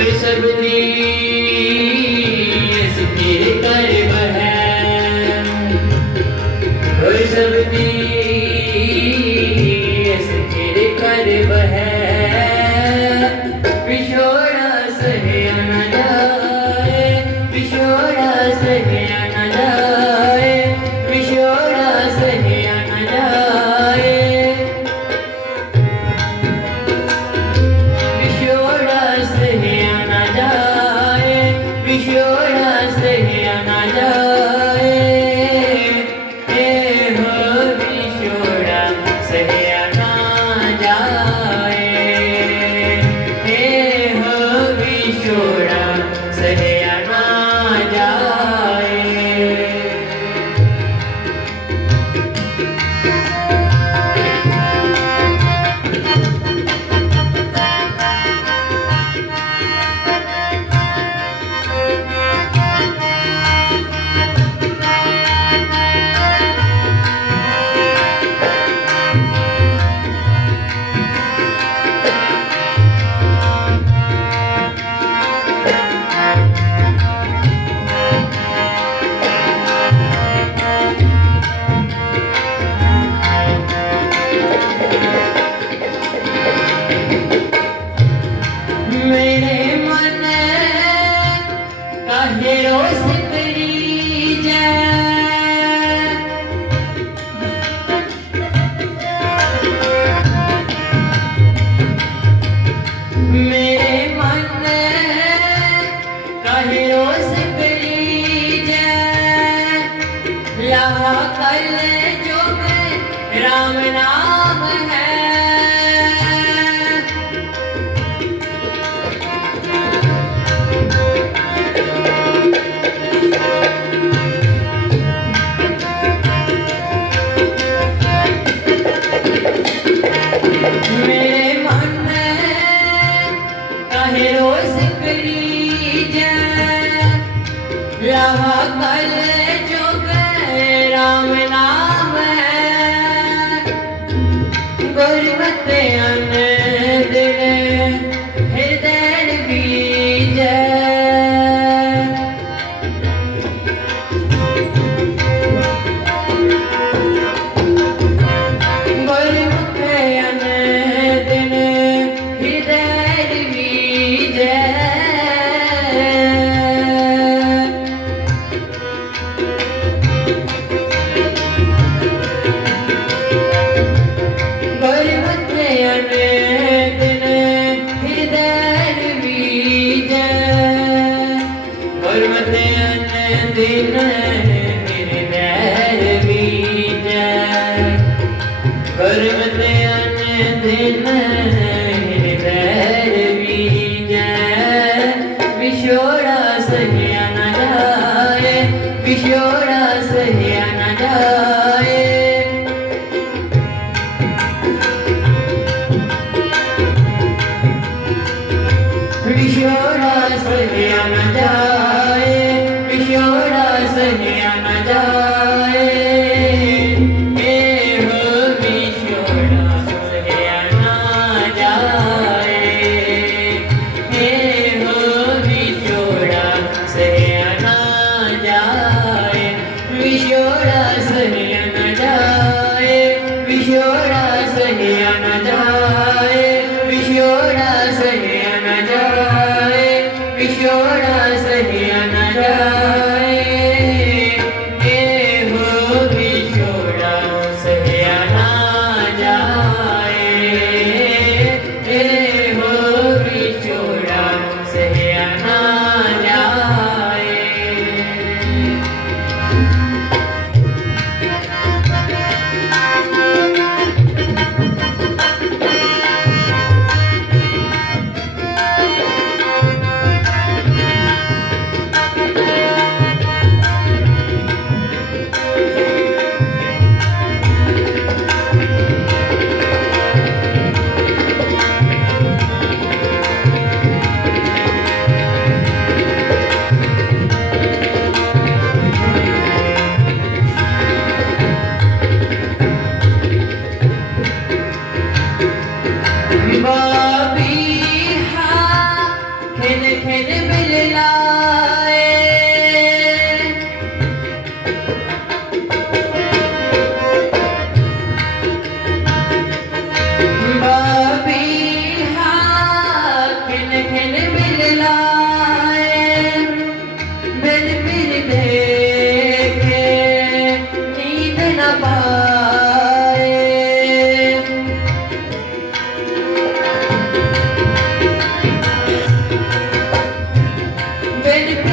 विसर्जनी पर्वत अन्य दिन। है Ele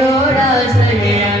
lloras de